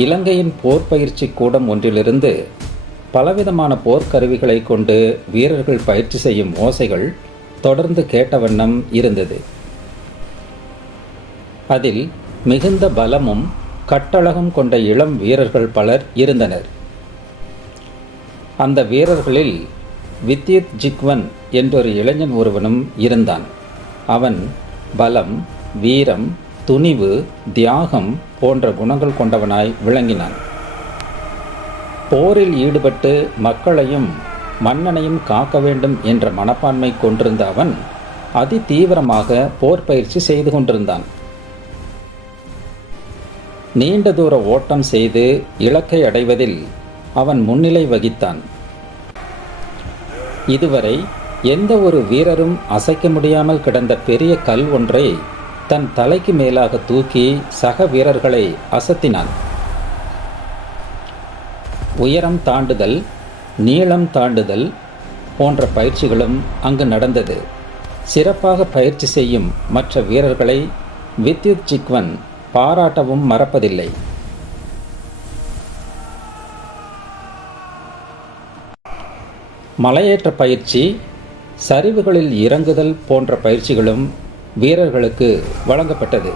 இலங்கையின் போர் பயிற்சி கூடம் ஒன்றிலிருந்து பலவிதமான போர்க்கருவிகளை கொண்டு வீரர்கள் பயிற்சி செய்யும் ஓசைகள் தொடர்ந்து கேட்ட வண்ணம் இருந்தது. அதில் மிகுந்த பலமும் கட்டழகும் கொண்ட இளம் வீரர்கள் பலர் இருந்தனர். அந்த வீரர்களில் வித்யுத் ஜிக்வன் என்றொரு இளைஞன் ஒருவனும் இருந்தான். அவன் பலம், வீரம், துணிவு, தியாகம் போன்ற குணங்கள் கொண்டவனாய் விளங்கினான். போரில் ஈடுபட்டு மக்களையும் மன்னனையும் காக்க வேண்டும் என்ற மனப்பான்மை கொண்டிருந்த அவன் அதி தீவிரமாக போர் பயிற்சி செய்து கொண்டிருந்தான். நீண்ட தூர ஓட்டம் செய்து இலக்கை அடைவதில் அவன் முன்னிலை வகித்தான். இதுவரை எந்த ஒரு வீரரும் அசைக்க முடியாமல் கிடந்த பெரிய கல் ஒன்றை தன் தலைக்கு மேலாக தூக்கி சக வீரர்களை அசத்தினான். உயரம் தாண்டுதல், நீளம் தாண்டுதல் போன்ற பயிற்சிகளும் அங்கு நடந்தது. சிறப்பாக பயிற்சி செய்யும் மற்ற வீரர்களை வித்யுத் ஜிக்வன் பாராட்டவும் மறப்பதில்லை. மலையேற்ற பயிற்சி, சரிவுகளில் இறங்குதல் போன்ற பயிற்சிகளும் வீரர்களுக்கு வழங்கப்பட்டது.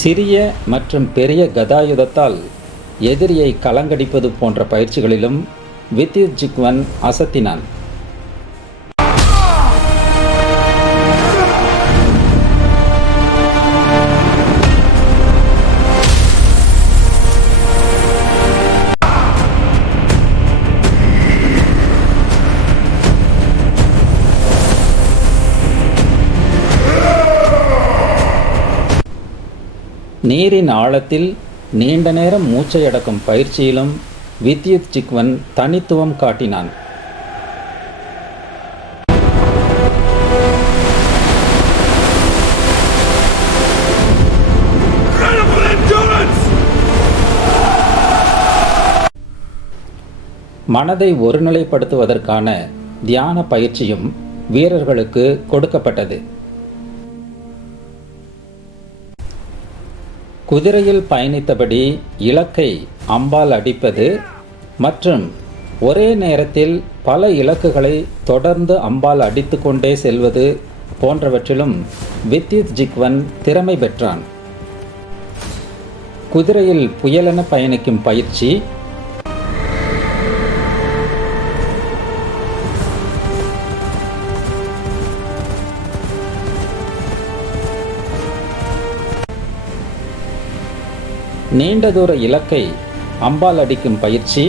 சிறிய மற்றும் பெரிய கதாயுதத்தால் எதிரியை கலங்கடிப்பது போன்ற பயிற்சிகளிலும் வித்யுத் ஜிக்வன் அசத்தினான். நீரின் ஆழத்தில் நீண்ட நேரம் மூச்சை அடக்கும் பயிற்சியிலும் வித்யுத் ஜிக்வன் தனித்துவம் காட்டினான். மனதை ஒருநிலைப்படுத்துவதற்கான தியான பயிற்சியும் வீரர்களுக்கு கொடுக்கப்பட்டது. குதிரையில் பயணித்தபடி இலக்கை அம்பால் அடிப்பது மற்றும் ஒரே நேரத்தில் பல இலக்குகளை தொடர்ந்து அம்பால் அடித்து கொண்டே செல்வது போன்றவற்றிலும் வித்யுத் ஜிக்வன் திறமை பெற்றான். குதிரையில் புயலென பயணிக்கும் பயிற்சி, நீண்ட தூர இலக்கை அம்பால் அடிக்கும் பயிற்சி,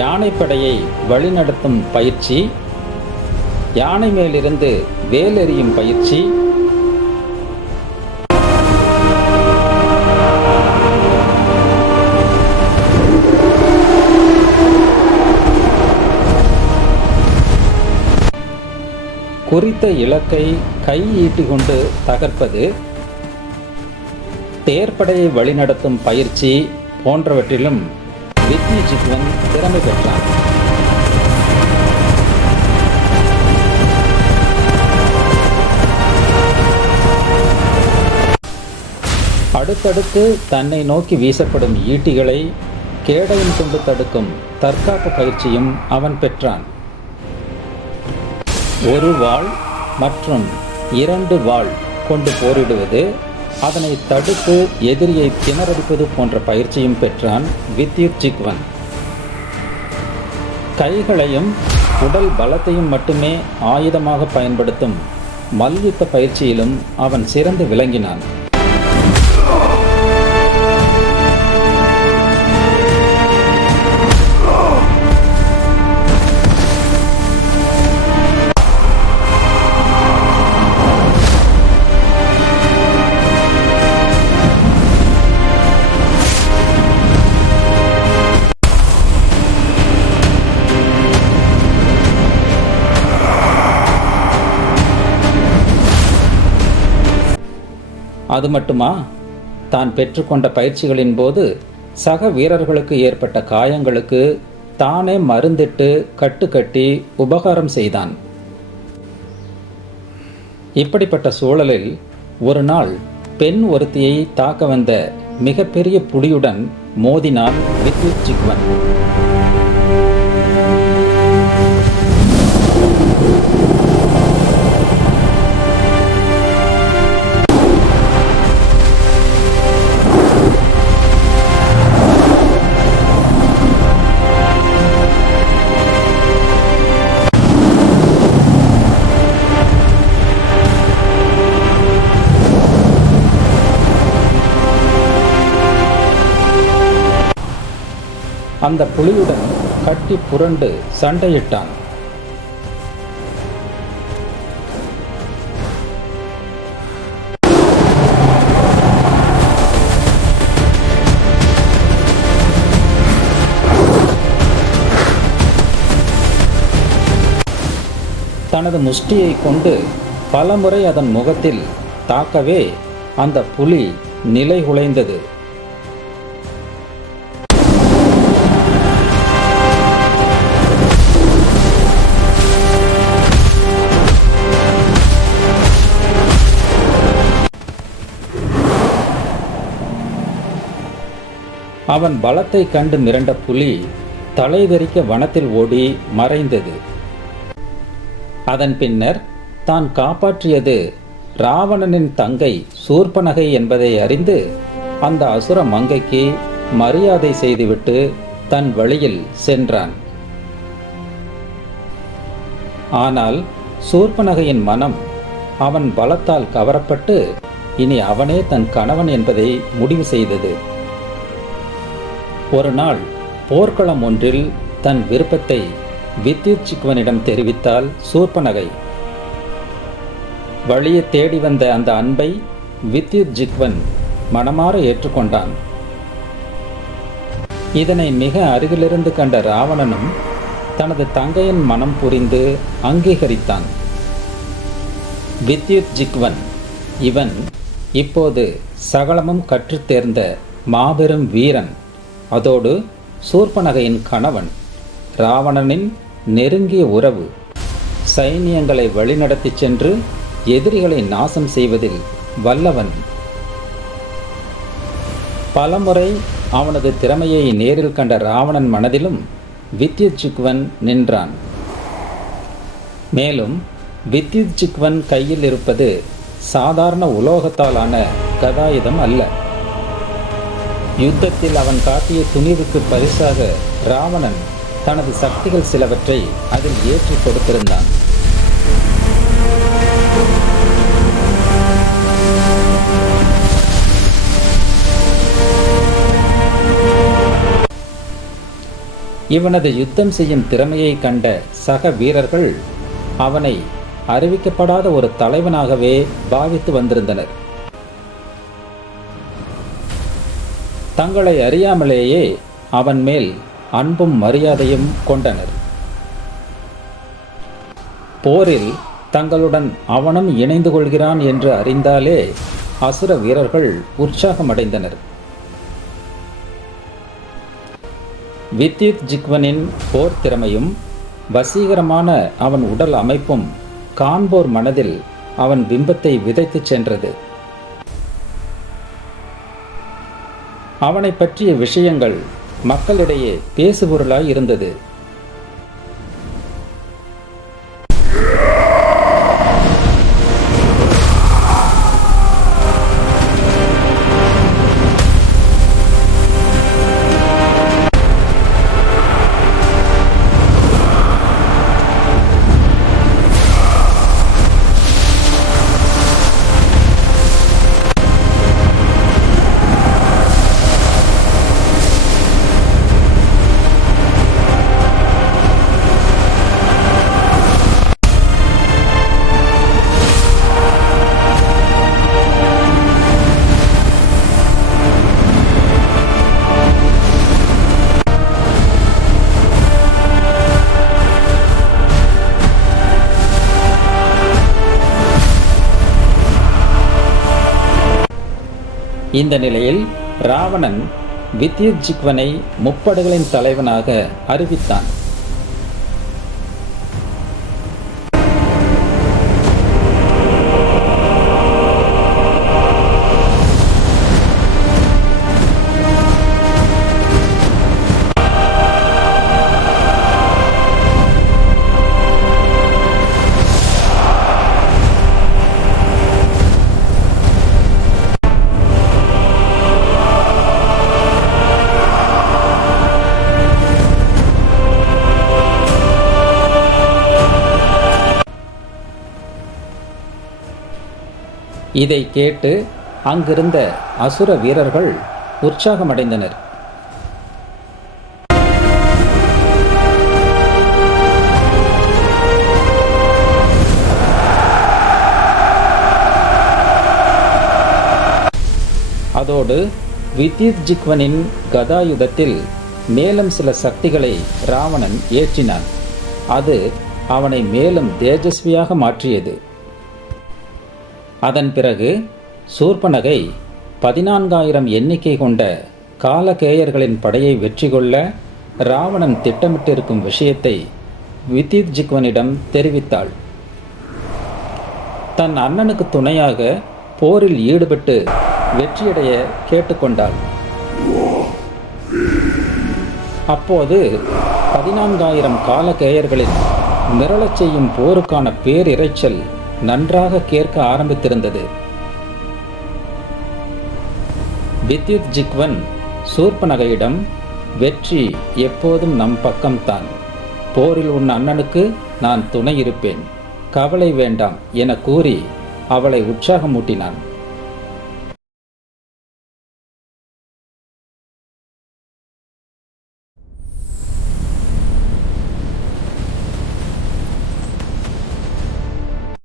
யானைப்படையை வழிநடத்தும் பயிற்சி, யானை மேலிருந்து வேல் எறியும் பயிற்சி, குறித்த இலக்கை கை ஈட்டி கொண்டு தகர்ப்பது, தேர்ப்படையை வழிநடத்தும் பயிற்சி போன்றவற்றிலும் வித்யுத் ஜிக்வன் திறமை பெற்றான். அடுத்தடுத்து தன்னை நோக்கி வீசப்படும் ஈட்டிகளை கேடயம் கொண்டு தடுக்கும் தற்காப்பு பயிற்சியும் அவன் பெற்றான். ஒரு வாள் மற்றும் 2 வாள் கொண்டு போரிடுவது, அதனை தடுத்து எதிரியை திணறடிப்பது போன்ற பயிற்சியும் பெற்றான் வித்யுத் ஜிக்வன். கைகளையும் உடல் பலத்தையும் மட்டுமே ஆயுதமாக பயன்படுத்தும் மல்யுத்த பயிற்சியிலும் அவன் சிறந்து விளங்கினான். அது மட்டுமா, தான் பெற்றுக்கொண்ட பயிற்சிகளின் போது சக வீரர்களுக்கு ஏற்பட்ட காயங்களுக்கு தானே மருந்திட்டு கட்டுக்கட்டி உபகாரம் செய்தான். இப்படிப்பட்ட சூழலில் ஒரு நாள் பெண் ஒருத்தியை தாக்க வந்த மிகப்பெரிய புலியுடன் மோதினான் வித்யுத் ஜிக்வன். அந்த புலியுடன் கட்டி புரண்டு சண்டையிட்டான். தனது முஷ்டியை கொண்டு பலமுறை அதன் முகத்தில் தாக்கவே அந்த புலி நிலைகுலைந்தது. அவன் பலத்தை கண்டு மிரண்ட புலி தலைதெறிக்க வனத்தில் ஓடி மறைந்தது. அதன் பின்னர் தான் காப்பாற்றியது ராவணனின் தங்கை சூர்பனகை என்பதை அறிந்து அந்த அசுர மங்கைக்கு மரியாதை செய்துவிட்டு தன் வழியில் சென்றான். ஆனால் சூர்பனகையின் மனம் அவன் பலத்தால் கவரப்பட்டு இனி அவனே தன் கணவன் என்பதை முடிவு செய்தது. ஒரு நாள் போர்க்களம் ஒன்றில் தன் விருப்பத்தை வித்யுத் ஜிக்வனிடம் தெரிவித்தாள் சூர்பனகை. வழியை தேடி வந்த அந்த அன்பை வித்யுத் ஜிக்வன் மனமாற ஏற்றுக்கொண்டான். இதனை மிக அருகிலிருந்து கண்ட ராவணனும் தனது தங்கையின் மனம் புரிந்து அங்கீகரித்தான். வித்யுத் ஜிக்வன் இவன் இப்போது சகலமும் கற்றுத் தேர்ந்த மாபெரும் வீரன், அதோடு சூர்பனகையின் கணவன், ராவணனின் நெருங்கிய உறவு, சைனியங்களை வழிநடத்தி சென்று எதிரிகளை நாசம் செய்வதில் வல்லவன். பலமுறை அவனது திறமையை நேரில் கண்ட ராவணன் மனதிலும் வித்யுத் ஜிக்வன் நின்றான். மேலும் வித்யுத் ஜிக்வன் கையில் இருப்பது சாதாரண உலோகத்தாலான கதாயுதம் அல்ல. யுத்தத்தில் அவன் காட்டிய துணிவுக்கு பரிசாக ராவணன் தனது சக்திகள் சிலவற்றை அதில் ஏற்றி கொடுத்திருந்தான். இவனது யுத்தம் செய்யும் திறமையை கண்ட சக வீரர்கள் அவனை அறிவிக்கப்படாத ஒரு தலைவனாகவே பாவித்து வந்திருந்தனர். தங்களை அறியாமலேயே அவன் மேல் அன்பும் மரியாதையும் கொண்டனர். போரில் தங்களுடன் அவனும் இணைந்து கொள்கிறான் என்று அறிந்தாலே அசுர வீரர்கள் உற்சாகமடைந்தனர். வித்யுத் ஜிக்வனின் போர் திறமையும் வசீகரமான அவன் உடல் அமைப்பும் காண்போர் மனதில் அவன் பிம்பத்தை விதைத்து சென்றது. அவனை பற்றிய விஷயங்கள் மக்களிடையே பேசுபொருளாய் இருந்தது. இந்த நிலையில் ராவணன் வித்யுஜிக்வனை முப்படைகளின் தலைவனாக அறிவித்தான். இதை கேட்டு அங்கிருந்த அசுர வீரர்கள் உற்சாகமடைந்தனர். அதோடு வித்யுஜிக்வனின் கதாயுதத்தில் மேலும் சில சக்திகளை ராவணன் ஏற்றினான். அது அவனை மேலும் தேஜஸ்வியாக மாற்றியது. அதன் பிறகு சூர்பனகை 14,000 எண்ணிக்கை கொண்ட காலகேயர்களின் படையை வெற்றி கொள்ள ராவணன் திட்டமிட்டிருக்கும் விஷயத்தை வித்யுஜிக்வனிடம் தெரிவித்தாள். தன் அண்ணனுக்கு துணையாக போரில் ஈடுபட்டு வெற்றியடைய கேட்டுக்கொண்டாள். அப்போது 14,000 காலகேயர்களின் மிரளச் செய்யும் போருக்கான பேரிரைச்சல் நன்றாக கேட்க ஆரம்பித்திருந்தது. வித்யுஜிக்வன் சூர்பனகையிடம், வெற்றி எப்போதும் நம் பக்கம்தான், போரில் உன் அண்ணனுக்கு நான் துணை இருப்பேன், கவலை வேண்டாம் என கூறி அவளை உற்சாகமூட்டினான்.